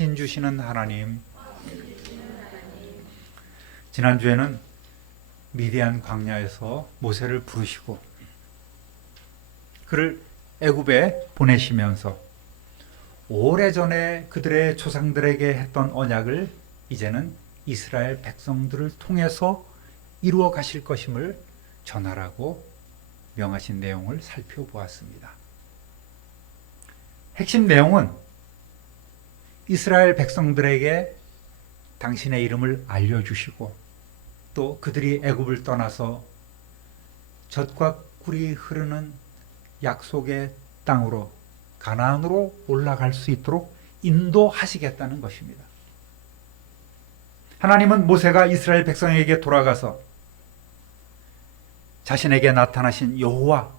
확신 주시는 하나님, 지난주에는 미디안 광야에서 모세를 부르시고 그를 애굽에 보내시면서 오래전에 그들의 조상들에게 했던 언약을 이제는 이스라엘 백성들을 통해서 이루어 가실 것임을 전하라고 명하신 내용을 살펴보았습니다. 핵심 내용은 이스라엘 백성들에게 당신의 이름을 알려주시고 또 그들이 애굽을 떠나서 젖과 꿀이 흐르는 약속의 땅으로 가나안으로 올라갈 수 있도록 인도하시겠다는 것입니다. 하나님은 모세가 이스라엘 백성에게 돌아가서 자신에게 나타나신 여호와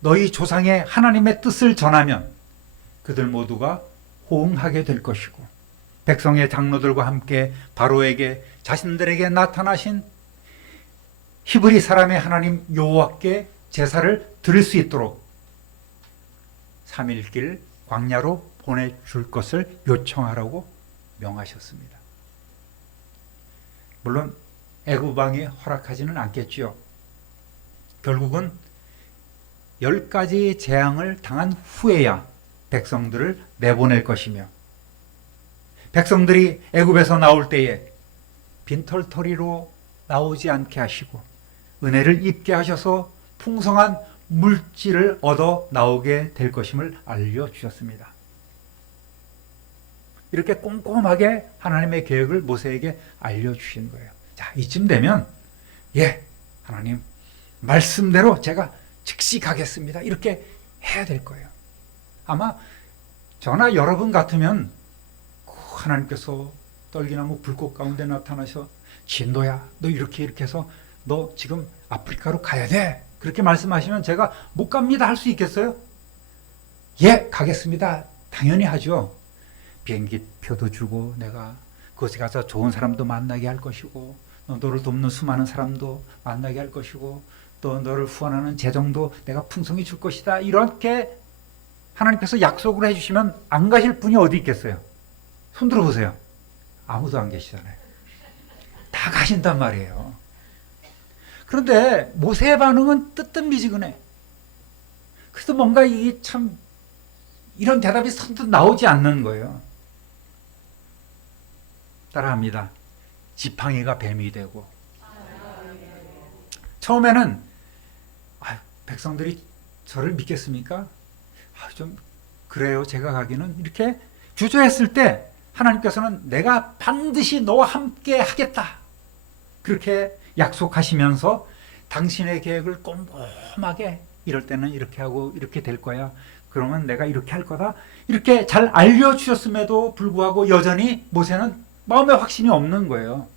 너희 조상의 하나님의 뜻을 전하면 그들 모두가 호응하게 될 것이고 백성의 장로들과 함께 바로에게 자신들에게 나타나신 히브리 사람의 하나님 여호와께 제사를 드릴 수 있도록 3일길 광야로 보내줄 것을 요청하라고 명하셨습니다. 물론 애굽 왕이 허락하지는 않겠지요. 결국은 10가지 재앙을 당한 후에야 백성들을 내보낼 것이며 백성들이 애굽에서 나올 때에 빈털터리로 나오지 않게 하시고 은혜를 입게 하셔서 풍성한 물질을 얻어 나오게 될 것임을 알려주셨습니다. 이렇게 꼼꼼하게 하나님의 계획을 모세에게 알려주신 거예요. 자, 이쯤 되면 하나님 말씀대로 제가 즉시 가겠습니다. 이렇게 해야 될 거예요. 아마 저나 여러분 같으면 하나님께서 떨기나무 불꽃 가운데 나타나셔 진도야 너 이렇게 해서 너 지금 아프리카로 가야 돼 그렇게 말씀하시면 제가 못 갑니다 할 수 있겠어요? 가겠습니다. 당연히 하죠. 비행기 표도 주고 내가 그곳에 가서 좋은 사람도 만나게 할 것이고 너를 돕는 수많은 사람도 만나게 할 것이고 또 너를 후원하는 재정도 내가 풍성히 줄 것이다. 이렇게 하나님께서 약속을 해주시면 안 가실 분이 어디 있겠어요? 손 들어보세요. 아무도 안 계시잖아요. 다 가신단 말이에요. 그런데 모세의 반응은 뜨뜻미지근해. 그래서 뭔가 이게 참 이런 대답이 선뜻 나오지 않는 거예요. 따라합니다. 지팡이가 뱀이 되고 처음에는 백성들이 저를 믿겠습니까? 좀 그래요. 제가 가기는 이렇게 주저했을 때 하나님께서는 내가 반드시 너와 함께 하겠다. 그렇게 약속하시면서 당신의 계획을 꼼꼼하게 이럴 때는 이렇게 하고 이렇게 될 거야. 그러면 내가 이렇게 할 거다. 이렇게 잘 알려주셨음에도 불구하고 여전히 모세는 마음에 확신이 없는 거예요.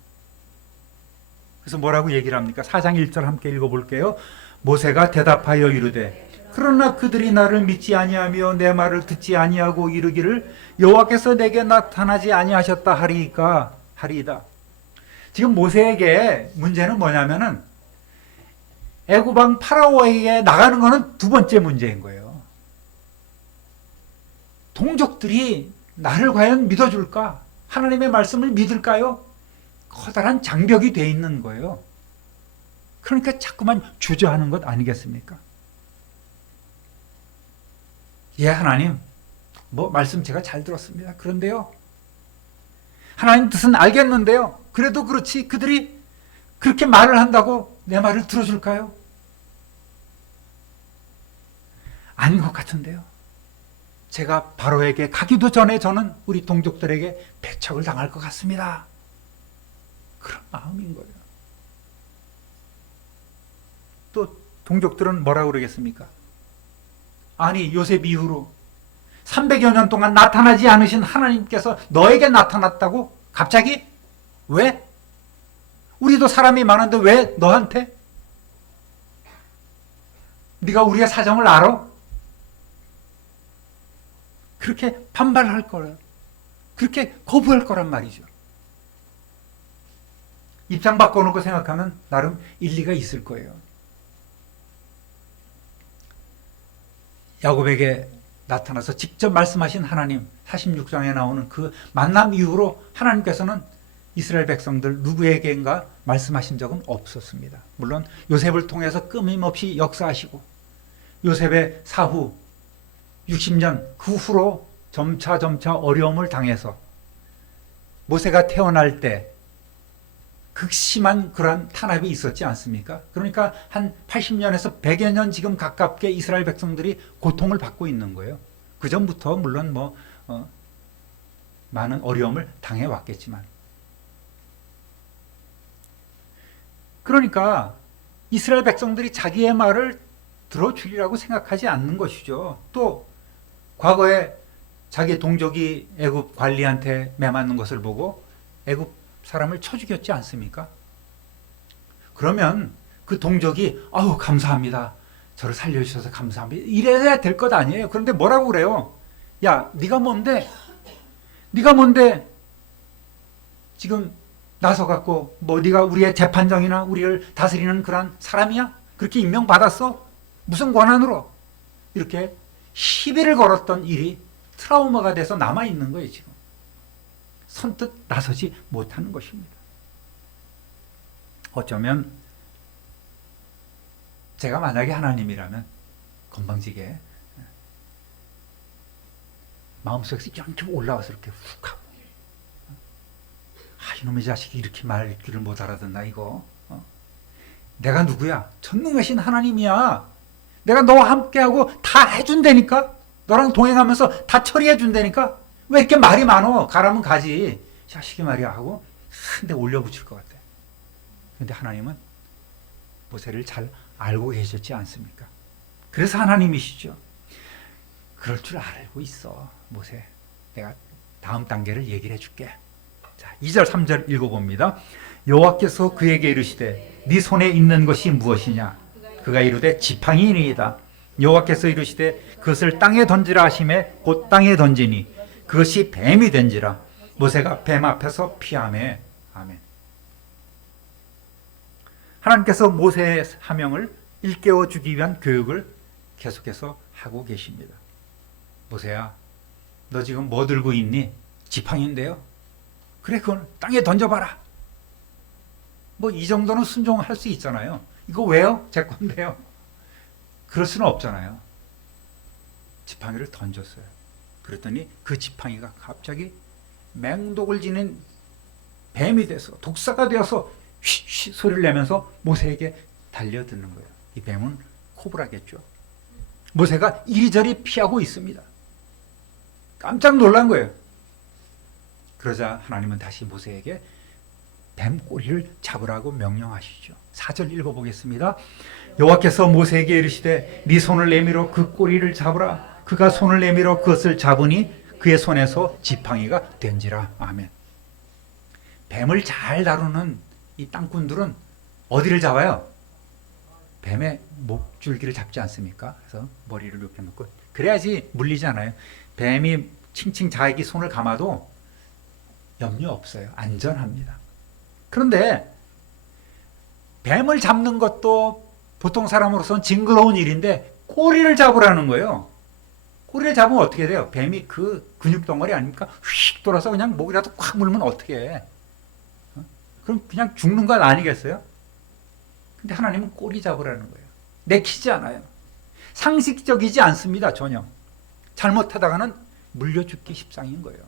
그래서 뭐라고 얘기를 합니까? 4장 1절 함께 읽어볼게요. 모세가 대답하여 이르되 그러나 그들이 나를 믿지 아니하며 내 말을 듣지 아니하고 이르기를 여호와께서 내게 나타나지 아니하셨다 하리이다. 지금 모세에게 문제는 뭐냐면은 애굽 왕 파라오에게 나가는 거는 두 번째 문제인 거예요. 동족들이 나를 과연 믿어줄까? 하나님의 말씀을 믿을까요? 커다란 장벽이 돼 있는 거예요. 그러니까 자꾸만 주저하는 것 아니겠습니까? 하나님, 말씀 제가 잘 들었습니다. 그런데요, 하나님 뜻은 알겠는데요, 그래도 그렇지 그들이 그렇게 말을 한다고 내 말을 들어줄까요? 아닌 것 같은데요. 제가 바로에게 가기도 전에 저는 우리 동족들에게 배척을 당할 것 같습니다. 그런 마음인 거예요. 또 동족들은 뭐라고 그러겠습니까? 아니 요셉 이후로 300여 년 동안 나타나지 않으신 하나님께서 너에게 나타났다고? 갑자기? 왜? 우리도 사람이 많은데 왜 너한테? 네가 우리의 사정을 알아? 그렇게 반발할 거예요. 그렇게 거부할 거란 말이죠. 입장 바꿔놓고 생각하면 나름 일리가 있을 거예요. 야곱에게 나타나서 직접 말씀하신 하나님, 46장에 나오는 그 만남 이후로 하나님께서는 이스라엘 백성들 누구에게인가 말씀하신 적은 없었습니다. 물론 요셉을 통해서 끊임없이 역사하시고 요셉의 사후 60년 그 후로 점차 어려움을 당해서 모세가 태어날 때 극심한 그런 탄압이 있었지 않습니까? 그러니까 한 80년에서 100여 년 지금 가깝게 이스라엘 백성들이 고통을 받고 있는 거예요. 그 전부터 물론 많은 어려움을 당해 왔겠지만, 그러니까 이스라엘 백성들이 자기의 말을 들어주리라고 생각하지 않는 것이죠. 또 과거에 자기 동족이 애굽 관리한테 매맞는 것을 보고 애굽 사람을 쳐 죽였지 않습니까? 그러면 그 동족이 아우 감사합니다, 저를 살려주셔서 감사합니다, 이래야 될 것 아니에요. 그런데 뭐라고 그래요? 야, 네가 뭔데 지금 나서갖고 네가 우리의 재판장이나 우리를 다스리는 그런 사람이야? 그렇게 임명받았어? 무슨 권한으로? 이렇게 시비를 걸었던 일이 트라우마가 돼서 남아있는 거예요. 지금 선뜻 나서지 못하는 것입니다. 어쩌면 제가 만약에 하나님이라면 건방지게 마음속에서 이렇게 올라와서 이렇게 훅 하고, 이놈의 자식이 이렇게 말귀를 못 알아듣나 이거. 내가 누구야? 전능하신 하나님이야. 내가 너와 함께하고 다 해준다니까? 너랑 동행하면서 다 처리해준다니까? 왜 이렇게 말이 많어? 가라면 가지. 자식이 말이야 하고 한 대 올려붙일 것 같아. 그런데 하나님은 모세를 잘 알고 계셨지 않습니까? 그래서 하나님이시죠. 그럴 줄 알고 있어, 모세. 내가 다음 단계를 얘기를 해줄게. 자, 2절 3절 읽어봅니다. 여호와께서 그에게 이르시되 네 손에 있는 것이 무엇이냐? 그가 이르되 지팡이니이다. 여호와께서 이르시되 그것을 땅에 던지라 하심에 곧 땅에 던지니 그것이 뱀이 된지라. 모세가 뱀 앞에서 피하매. 아멘. 하나님께서 모세의 사명을 일깨워 주기 위한 교육을 계속해서 하고 계십니다. 모세야, 너 지금 뭐 들고 있니? 지팡이인데요. 그래, 그걸 땅에 던져봐라. 이 정도는 순종할 수 있잖아요. 이거 왜요? 제 건데요. 그럴 수는 없잖아요. 지팡이를 던졌어요. 그랬더니 그 지팡이가 갑자기 맹독을 지닌 뱀이 돼서, 독사가 되어서 휘휘 소리를 내면서 모세에게 달려드는 거예요. 이 뱀은 코브라겠죠. 모세가 이리저리 피하고 있습니다. 깜짝 놀란 거예요. 그러자 하나님은 다시 모세에게 뱀 꼬리를 잡으라고 명령하시죠. 4절 읽어보겠습니다. 여호와께서 모세에게 이르시되 네 손을 내밀어 그 꼬리를 잡으라. 그가 손을 내밀어 그것을 잡으니 그의 손에서 지팡이가 된지라. 아멘. 뱀을 잘 다루는 이 땅꾼들은 어디를 잡아요? 뱀의 목줄기를 잡지 않습니까? 그래서 머리를 이렇게 놓고, 그래야지 물리잖아요. 뱀이 칭칭 자기 손을 감아도 염려 없어요. 안전합니다. 그런데 뱀을 잡는 것도 보통 사람으로서는 징그러운 일인데 꼬리를 잡으라는 거예요. 꼬리를 잡으면 어떻게 돼요? 뱀이 그 근육 덩어리 아닙니까? 휙 돌아서 그냥 목이라도 콱 물면 어떻게 해? 그럼 그냥 죽는 건 아니겠어요? 근데 하나님은 꼬리 잡으라는 거예요. 내키지 않아요. 상식적이지 않습니다. 전혀. 잘못하다가는 물려 죽기 십상인 거예요.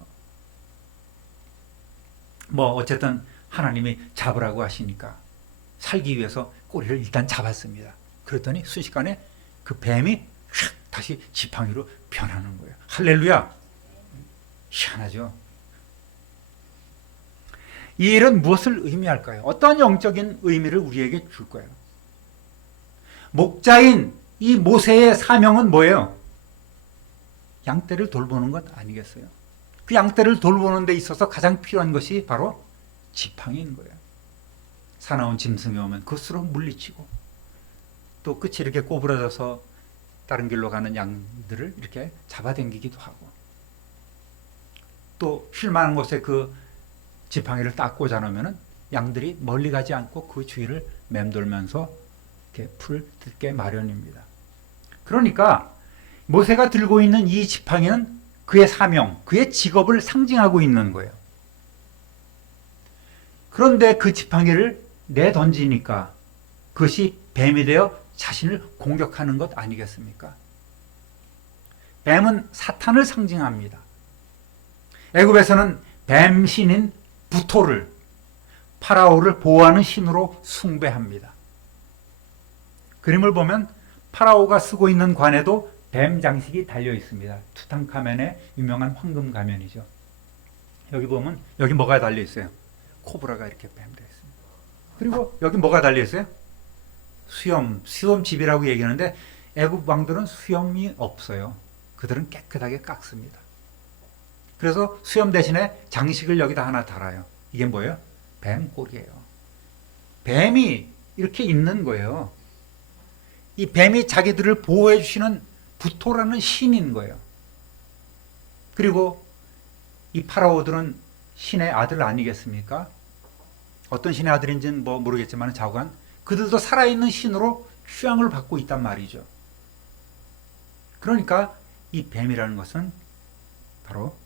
어쨌든 하나님이 잡으라고 하시니까 살기 위해서 꼬리를 일단 잡았습니다. 그랬더니 순식간에 그 뱀이 휙 다시 지팡이로 변하는 거예요. 할렐루야. 희한하죠. 이 일은 무엇을 의미할까요? 어떤 영적인 의미를 우리에게 줄까요? 목자인 이 모세의 사명은 뭐예요? 양떼를 돌보는 것 아니겠어요? 그 양떼를 돌보는 데 있어서 가장 필요한 것이 바로 지팡이인 거예요. 사나운 짐승이 오면 그것으로 물리치고, 또 끝이 이렇게 꼬부러져서 다른 길로 가는 양들을 이렇게 잡아당기기도 하고, 또 쉴만한 곳에 그 지팡이를 딱 꽂아놓으면 양들이 멀리 가지 않고 그 주위를 맴돌면서 이렇게 풀 듣게 마련입니다. 그러니까 모세가 들고 있는 이 지팡이는 그의 사명, 그의 직업을 상징하고 있는 거예요. 그런데 그 지팡이를 내던지니까 그것이 뱀이 되어 자신을 공격하는 것 아니겠습니까? 뱀은 사탄을 상징합니다. 애굽에서는 뱀 신인 부토를, 파라오를 보호하는 신으로 숭배합니다. 그림을 보면 파라오가 쓰고 있는 관에도 뱀 장식이 달려 있습니다. 투탕카멘의 유명한 황금 가면이죠. 여기 보면 여기 뭐가 달려 있어요? 코브라가 이렇게 뱀 되어 있습니다. 그리고 여기 뭐가 달려 있어요? 수염집이라고 얘기하는데 애굽 왕들은 수염이 없어요. 그들은 깨끗하게 깎습니다. 그래서 수염 대신에 장식을 여기다 하나 달아요. 이게 뭐예요? 뱀꼬리예요. 뱀이 이렇게 있는 거예요. 이 뱀이 자기들을 보호해 주시는 부토라는 신인 거예요. 그리고 이 파라오들은 신의 아들 아니겠습니까? 어떤 신의 아들인지는 모르겠지만 좌우간 그들도 살아있는 신으로 휴양을 받고 있단 말이죠. 그러니까 이 뱀이라는 것은 바로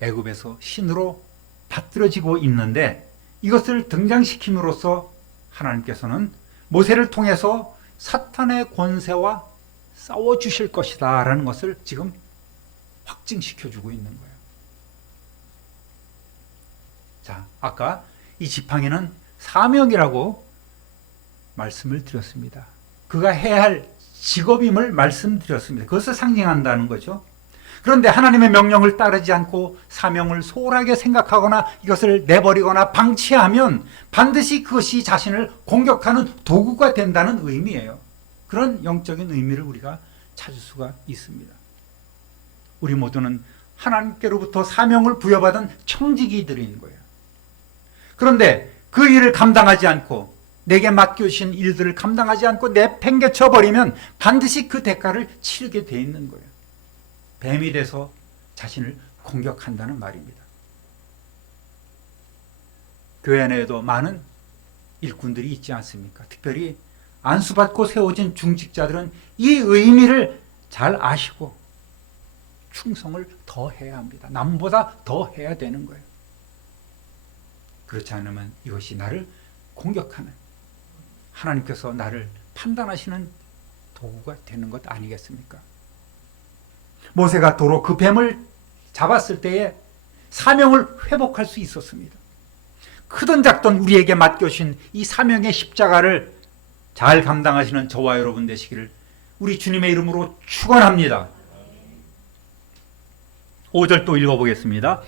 애굽에서 신으로 받들어지고 있는데 이것을 등장시킴으로써 하나님께서는 모세를 통해서 사탄의 권세와 싸워주실 것이다 라는 것을 지금 확증시켜주고 있는 거예요. 자, 아까 이 지팡이는 사명이라고 말씀을 드렸습니다. 그가 해야 할 직업임을 말씀드렸습니다. 그것을 상징한다는 거죠. 그런데 하나님의 명령을 따르지 않고 사명을 소홀하게 생각하거나 이것을 내버리거나 방치하면 반드시 그것이 자신을 공격하는 도구가 된다는 의미예요. 그런 영적인 의미를 우리가 찾을 수가 있습니다. 우리 모두는 하나님께로부터 사명을 부여받은 청지기들인 거예요. 그런데 그 일을 감당하지 않고 내게 맡겨주신 일들을 감당하지 않고 내팽개쳐 버리면 반드시 그 대가를 치르게 돼 있는 거예요. 뱀이 돼서 자신을 공격한다는 말입니다. 교회 안에도 많은 일꾼들이 있지 않습니까? 특별히 안수받고 세워진 중직자들은 이 의미를 잘 아시고 충성을 더 해야 합니다. 남보다 더 해야 되는 거예요. 그렇지 않으면 이것이 나를 공격하는, 하나님께서 나를 판단하시는 도구가 되는 것 아니겠습니까? 모세가 도로 그 뱀을 잡았을 때에 사명을 회복할 수 있었습니다. 크든 작든 우리에게 맡겨주신 이 사명의 십자가를 잘 감당하시는 저와 여러분 되시기를 우리 주님의 이름으로 축원합니다. 5절 또 읽어보겠습니다.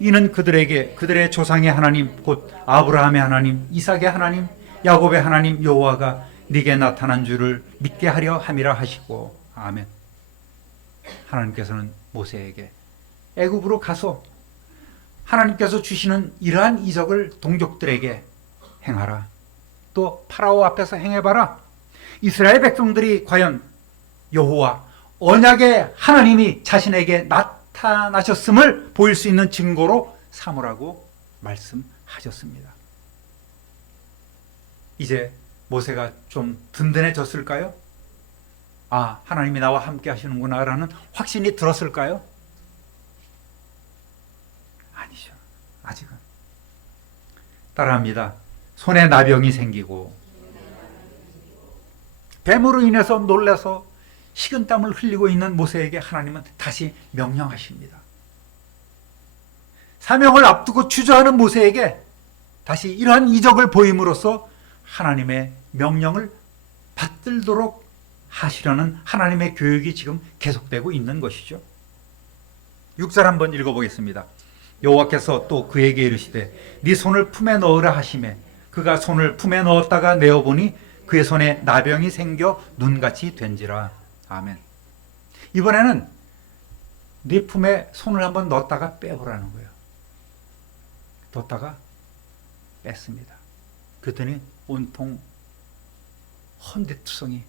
이는 그들에게 그들의 조상의 하나님 곧 아브라함의 하나님, 이삭의 하나님, 야곱의 하나님 여호와가 네게 나타난 줄을 믿게 하려 함이라 하시고. 아멘. 하나님께서는 모세에게 애굽으로 가서 하나님께서 주시는 이러한 이적을 동족들에게 행하라. 또 파라오 앞에서 행해봐라. 이스라엘 백성들이 과연 여호와 언약의 하나님이 자신에게 나타나셨음을 보일 수 있는 증거로 삼으라고 말씀하셨습니다. 이제 모세가 좀 든든해졌을까요? 아, 하나님이 나와 함께 하시는구나 라는 확신이 들었을까요? 아니죠. 아직은. 따라합니다. 손에 나병이 생기고 뱀으로 인해서 놀라서 식은땀을 흘리고 있는 모세에게 하나님은 다시 명령하십니다. 사명을 앞두고 주저하는 모세에게 다시 이러한 이적을 보임으로써 하나님의 명령을 받들도록 하시려는 하나님의 교육이 지금 계속되고 있는 것이죠. 6절 한번 읽어보겠습니다. 여호와께서 또 그에게 이르시되 네 손을 품에 넣으라 하시매 그가 손을 품에 넣었다가 내어보니 그의 손에 나병이 생겨 눈같이 된지라. 아멘. 이번에는 네 품에 손을 한번 넣었다가 빼보라는 거예요. 넣었다가 뺐습니다. 그랬더니 온통 헌대투성이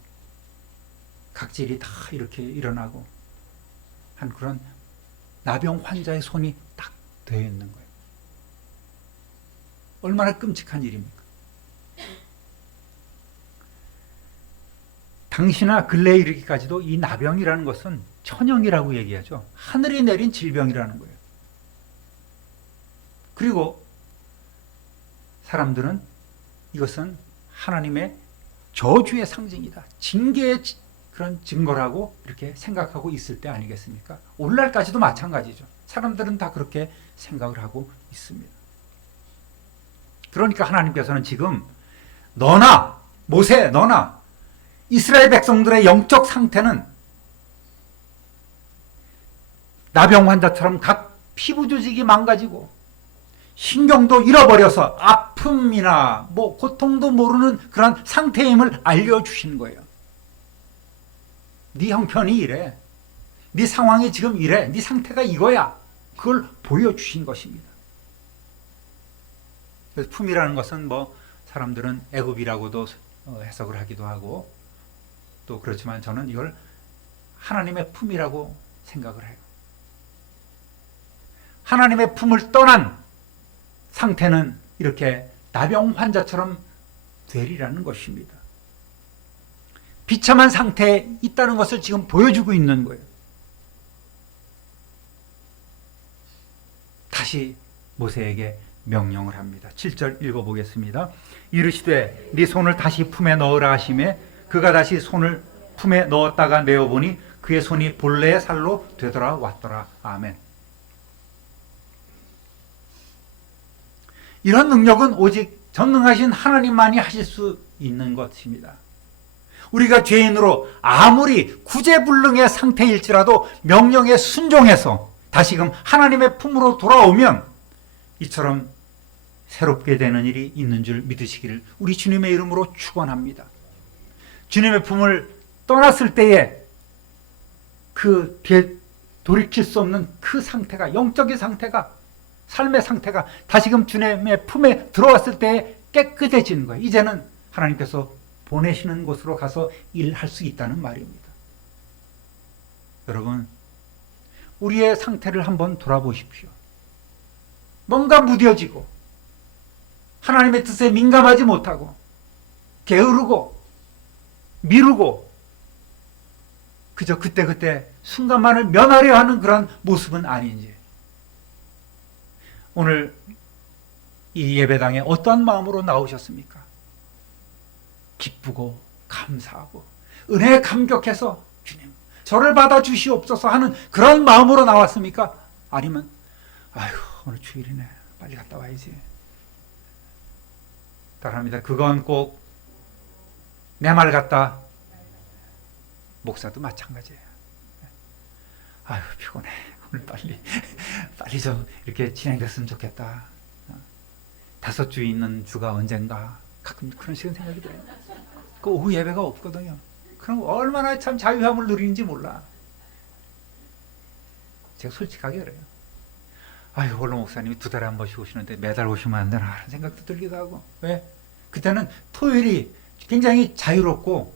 각질이 다 이렇게 일어나고 한 그런 나병 환자의 손이 딱 되어 있는 거예요. 얼마나 끔찍한 일입니까? 당시나 근래에 이르기까지도 이 나병이라는 것은 천형이라고 얘기하죠. 하늘이 내린 질병이라는 거예요. 그리고 사람들은 이것은 하나님의 저주의 상징이다, 징계의 그런 증거라고 이렇게 생각하고 있을 때 아니겠습니까? 오늘날까지도 마찬가지죠. 사람들은 다 그렇게 생각을 하고 있습니다. 그러니까 하나님께서는 지금 너나 모세, 너나 이스라엘 백성들의 영적 상태는 나병 환자처럼 각 피부 조직이 망가지고 신경도 잃어버려서 아픔이나 고통도 모르는 그런 상태임을 알려주신 거예요. 네 형편이 이래, 네 상황이 지금 이래, 네 상태가 이거야, 그걸 보여주신 것입니다. 그래서 품이라는 것은 사람들은 애굽이라고도 해석을 하기도 하고, 또 그렇지만 저는 이걸 하나님의 품이라고 생각을 해요. 하나님의 품을 떠난 상태는 이렇게 나병 환자처럼 되리라는 것입니다. 비참한 상태에 있다는 것을 지금 보여주고 있는 거예요. 다시 모세에게 명령을 합니다. 7절 읽어보겠습니다. 이르시되 네 손을 다시 품에 넣으라 하시매 그가 다시 손을 품에 넣었다가 내어보니 그의 손이 본래의 살로 되돌아왔더라. 아멘. 이런 능력은 오직 전능하신 하나님만이 하실 수 있는 것입니다. 우리가 죄인으로 아무리 구제불능의 상태일지라도 명령에 순종해서 다시금 하나님의 품으로 돌아오면 이처럼 새롭게 되는 일이 있는 줄 믿으시기를 우리 주님의 이름으로 축원합니다. 주님의 품을 떠났을 때에 그 돌이킬 수 없는 그 상태가, 영적인 상태가, 삶의 상태가 다시금 주님의 품에 들어왔을 때에 깨끗해지는 거예요. 이제는 하나님께서 보내시는 곳으로 가서 일할 수 있다는 말입니다. 여러분, 우리의 상태를 한번 돌아보십시오. 뭔가 무뎌지고 하나님의 뜻에 민감하지 못하고 게으르고 미루고 그저 그때그때 순간만을 면하려 하는 그런 모습은 아닌지, 오늘 이 예배당에 어떠한 마음으로 나오셨습니까? 기쁘고 감사하고 은혜에 감격해서 주님 저를 받아주시옵소서 하는 그런 마음으로 나왔습니까? 아니면 아휴 오늘 주일이네 빨리 갔다 와야지. 따라합니다. 그건 꼭 내 말 같다. 목사도 마찬가지예요. 아휴 피곤해 오늘 빨리 좀 이렇게 진행됐으면 좋겠다. 5주 있는 주가 언젠가 가끔 그런 식의 생각이 들어요. 그 오후 예배가 없거든요. 그럼 얼마나 참 자유함을 누리는지 몰라. 제가 솔직하게 그래요. 아유 홀로 목사님이 2달에 한 번씩 오시는데 매달 오시면 안 되나 하는 생각도 들기도 하고. 왜? 그때는 토요일이 굉장히 자유롭고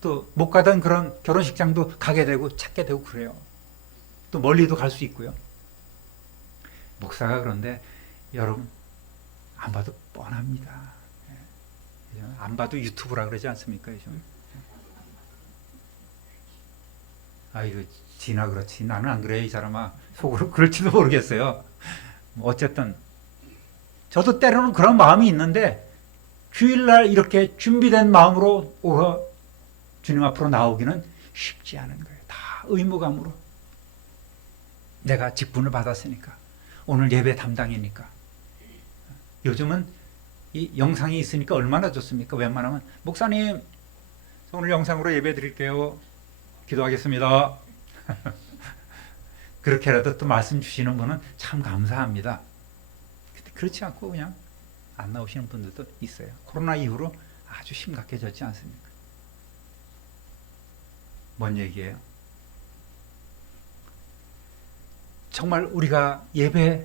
또 못 가던 그런 결혼식장도 가게 되고 찾게 되고 그래요. 또 멀리도 갈 수 있고요. 목사가 그런데 여러분 안 봐도 뻔합니다. 안 봐도 유튜브라 그러지 않습니까? 요즘. 아이고 지나 그렇지 나는 안 그래 이 사람아 속으로 그럴지도 모르겠어요. 어쨌든 저도 때로는 그런 마음이 있는데 주일날 이렇게 준비된 마음으로 주님 앞으로 나오기는 쉽지 않은 거예요. 다 의무감으로. 내가 직분을 받았으니까 오늘 예배 담당이니까. 요즘은 이 영상이 있으니까 얼마나 좋습니까? 웬만하면 목사님 오늘 영상으로 예배 드릴게요. 기도하겠습니다. 그렇게라도 또 말씀 주시는 분은 참 감사합니다. 그렇지 않고 그냥 안 나오시는 분들도 있어요. 코로나 이후로 아주 심각해졌지 않습니까? 뭔 얘기예요? 정말 우리가 예배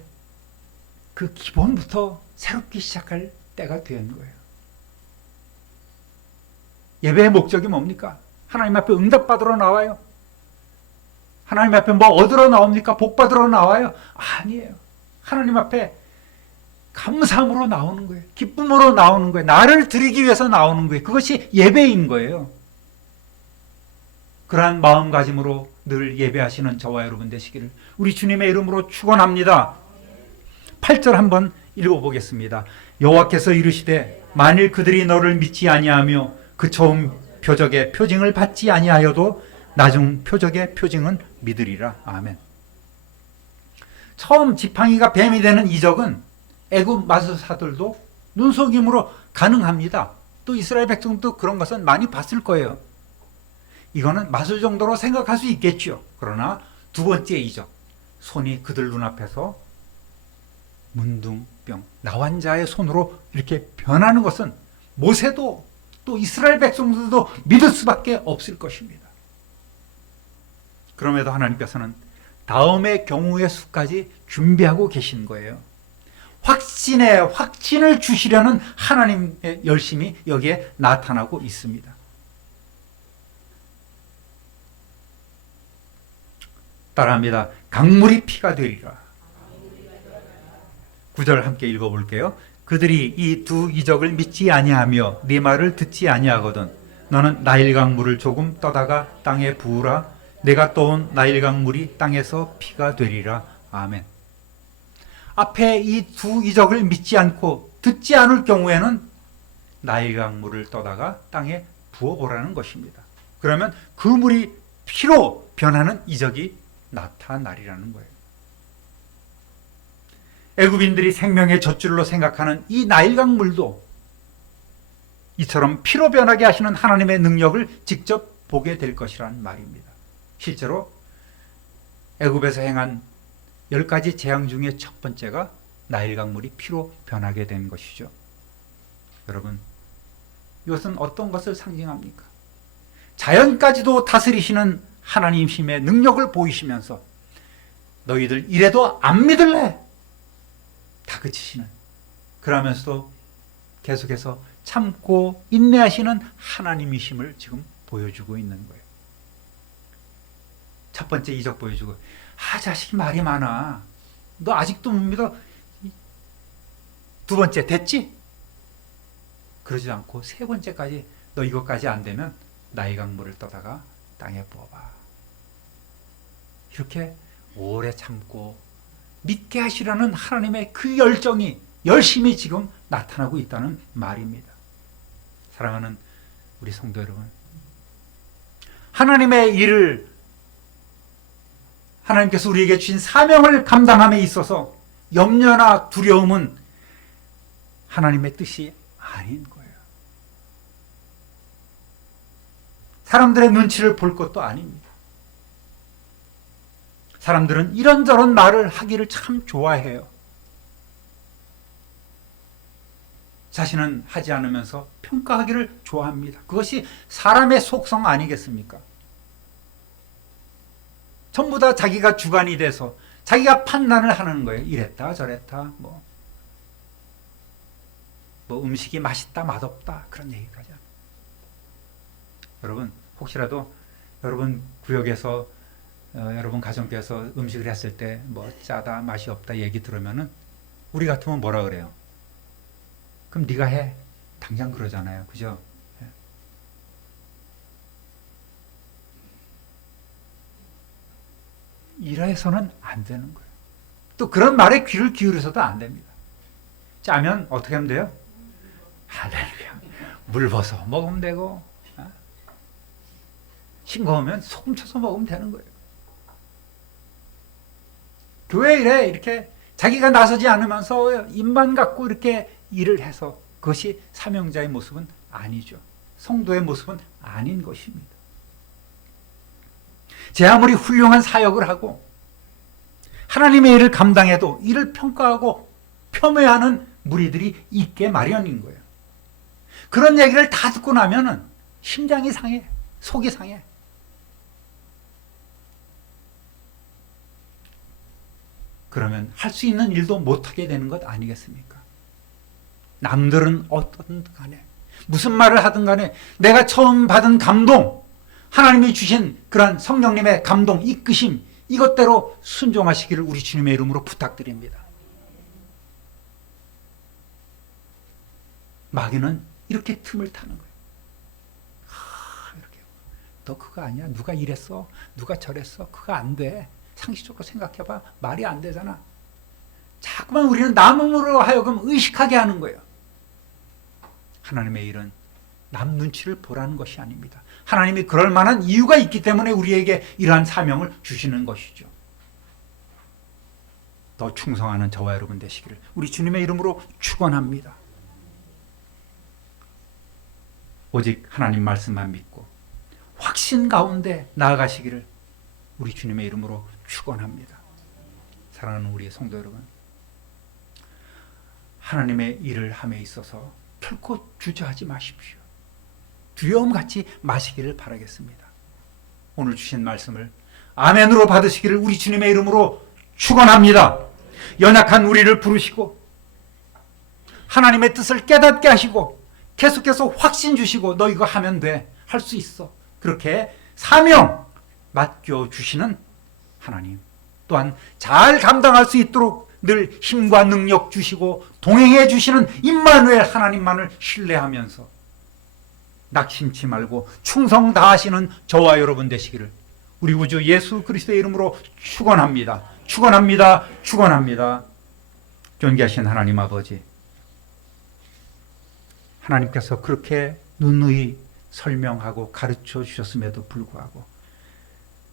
그 기본부터 새롭게 시작할 때가 된 거예요. 예배의 목적이 뭡니까? 하나님 앞에 응답받으러 나와요? 하나님 앞에 뭐 얻으러 나옵니까? 복 받으러 나와요? 아니에요. 하나님 앞에 감사함으로 나오는 거예요. 기쁨으로 나오는 거예요. 나를 드리기 위해서 나오는 거예요. 그것이 예배인 거예요. 그러한 마음가짐으로 늘 예배하시는 저와 여러분 되시기를 우리 주님의 이름으로 축원합니다. 8절 한번 읽어보겠습니다. 여호와께서 이르시되 만일 그들이 너를 믿지 아니하며 그 처음 표적의 표징을 받지 아니하여도 나중 표적의 표징은 믿으리라. 아멘. 처음 지팡이가 뱀이 되는 이적은 애굽 마술사들도 눈속임으로 가능합니다. 또 이스라엘 백성도 그런 것은 많이 봤을 거예요. 이거는 마술 정도로 생각할 수 있겠죠. 그러나 두 번째 이적, 손이 그들 눈앞에서 문둥병, 나환자의 손으로 이렇게 변하는 것은 모세도 또 이스라엘 백성들도 믿을 수밖에 없을 것입니다. 그럼에도 하나님께서는 다음의 경우의 수까지 준비하고 계신 거예요. 확신을 주시려는 하나님의 열심이 여기에 나타나고 있습니다. 따라합니다. 강물이 피가 되리라. 9절 함께 읽어볼게요. 그들이 이 두 이적을 믿지 아니하며 네 말을 듣지 아니하거든 너는 나일강 물을 조금 떠다가 땅에 부으라. 내가 떠온 나일강 물이 땅에서 피가 되리라. 아멘. 앞에 이 두 이적을 믿지 않고 듣지 않을 경우에는 나일강 물을 떠다가 땅에 부어보라는 것입니다. 그러면 그 물이 피로 변하는 이적이 나타나리라는 거예요. 애굽인들이 생명의 젖줄로 생각하는 이 나일강 물도 이처럼 피로 변하게 하시는 하나님의 능력을 직접 보게 될 것이라는 말입니다. 실제로 애굽에서 행한 10가지 재앙 중에 첫 번째가 나일강 물이 피로 변하게 된 것이죠. 여러분, 이것은 어떤 것을 상징합니까? 자연까지도 다스리시는 하나님 힘의 능력을 보이시면서 너희들 이래도 안 믿을래? 다그치시는, 그러면서도 계속해서 참고 인내하시는 하나님이심을 지금 보여주고 있는 거예요. 첫 번째 이적 보여주고, 자식이 말이 많아. 너 아직도 못 믿어? 두 번째, 됐지? 그러지 않고 세 번째까지 너 이것까지 안 되면 나일강물을 떠다가 땅에 부어봐. 이렇게 오래 참고 믿게 하시려는 하나님의 그 열정이, 열심히 지금 나타나고 있다는 말입니다. 사랑하는 우리 성도 여러분, 하나님의 일을, 하나님께서 우리에게 주신 사명을 감당함에 있어서 염려나 두려움은 하나님의 뜻이 아닌 거예요. 사람들의 눈치를 볼 것도 아닙니다. 사람들은 이런저런 말을 하기를 참 좋아해요. 자신은 하지 않으면서 평가하기를 좋아합니다. 그것이 사람의 속성 아니겠습니까? 전부 다 자기가 주관이 돼서 자기가 판단을 하는 거예요. 이랬다 저랬다, 뭐 음식이 맛있다 맛없다 그런 얘기까지 합니다. 여러분, 혹시라도 여러분 구역에서 여러분 가정께서 음식을 했을 때 뭐 짜다 맛이 없다 얘기 들으면은 우리 같으면 뭐라 그래요? 그럼 네가 해. 당장 그러잖아요. 그죠? 이래서는 안 되는 거예요. 또 그런 말에 귀를 기울여서도 안 됩니다. 짜면 어떻게 하면 돼요? 할렐루야. 물 벗어 먹으면 되고, 싱거우면 소금 쳐서 먹으면 되는 거예요. 교회 일에 이렇게 자기가 나서지 않으면서 입만 갖고 이렇게 일을 해서 그것이 사명자의 모습은 아니죠. 성도의 모습은 아닌 것입니다. 제 아무리 훌륭한 사역을 하고 하나님의 일을 감당해도 이를 평가하고 폄훼하는 무리들이 있게 마련인 거예요. 그런 얘기를 다 듣고 나면은 심장이 상해, 속이 상해. 그러면 할 수 있는 일도 못하게 되는 것 아니겠습니까? 남들은 어떻든 간에 무슨 말을 하든 간에 내가 처음 받은 감동, 하나님이 주신 그런 성령님의 감동, 이끄심, 이것대로 순종하시기를 우리 주님의 이름으로 부탁드립니다. 마귀는 이렇게 틈을 타는 거예요. 이렇게 너 그거 아니야. 누가 이랬어. 누가 저랬어. 그거 안 돼. 상식적으로 생각해봐. 말이 안 되잖아. 자꾸만 우리는 남으로 하여금 의식하게 하는 거예요. 하나님의 일은 남 눈치를 보라는 것이 아닙니다. 하나님이 그럴 만한 이유가 있기 때문에 우리에게 이러한 사명을 주시는 것이죠. 더 충성하는 저와 여러분 되시기를 우리 주님의 이름으로 축원합니다. 오직 하나님 말씀만 믿고 확신 가운데 나아가시기를 우리 주님의 이름으로 축원합니다. 사랑하는 우리 성도 여러분, 하나님의 일을 함에 있어서 결코 주저하지 마십시오. 두려움 갖지 마시기를 바라겠습니다. 오늘 주신 말씀을 아멘으로 받으시기를 우리 주님의 이름으로 축원합니다. 연약한 우리를 부르시고 하나님의 뜻을 깨닫게 하시고 계속해서 확신 주시고 너 이거 하면 돼. 할 수 있어. 그렇게 사명 맡겨주시는 하나님, 또한 잘 감당할 수 있도록 늘 힘과 능력 주시고 동행해 주시는 임마누엘 하나님만을 신뢰하면서 낙심치 말고 충성 다하시는 저와 여러분 되시기를 우리 구주 예수 그리스도의 이름으로 축원합니다. 축원합니다. 축원합니다. 존귀하신 하나님 아버지, 하나님께서 그렇게 누누이 설명하고 가르쳐 주셨음에도 불구하고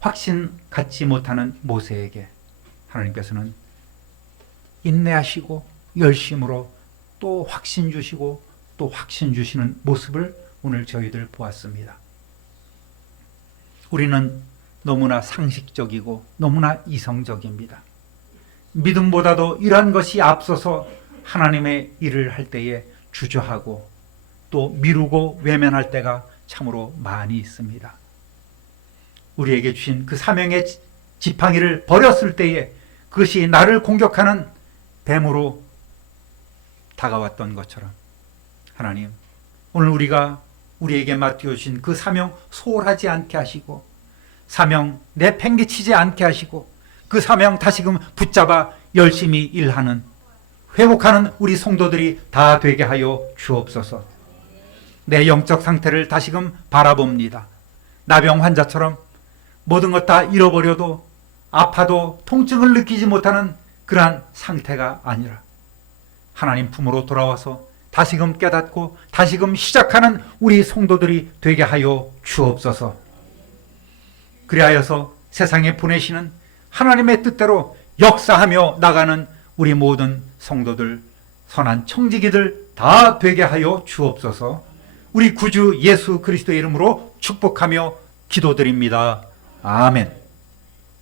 확신 갖지 못하는 모세에게 하나님께서는 인내하시고 열심으로 또 확신 주시고 또 확신 주시는 모습을 오늘 저희들 보았습니다. 우리는 너무나 상식적이고 너무나 이성적입니다. 믿음보다도 이러한 것이 앞서서 하나님의 일을 할 때에 주저하고 또 미루고 외면할 때가 참으로 많이 있습니다. 우리에게 주신 그 사명의 지팡이를 버렸을 때에 그것이 나를 공격하는 뱀으로 다가왔던 것처럼 하나님, 오늘 우리가 우리에게 맡겨주신 그 사명 소홀하지 않게 하시고 사명 내팽개치지 않게 하시고 그 사명 다시금 붙잡아 열심히 일하는 회복하는 우리 성도들이 다 되게 하여 주옵소서. 내 영적 상태를 다시금 바라봅니다. 나병 환자처럼 모든 것 다 잃어버려도 아파도 통증을 느끼지 못하는 그러한 상태가 아니라 하나님 품으로 돌아와서 다시금 깨닫고 다시금 시작하는 우리 성도들이 되게 하여 주옵소서. 그리하여서 세상에 보내시는 하나님의 뜻대로 역사하며 나가는 우리 모든 성도들, 선한 청지기들 다 되게 하여 주옵소서. 우리 구주 예수 그리스도의 이름으로 축복하며 기도드립니다. 아멘.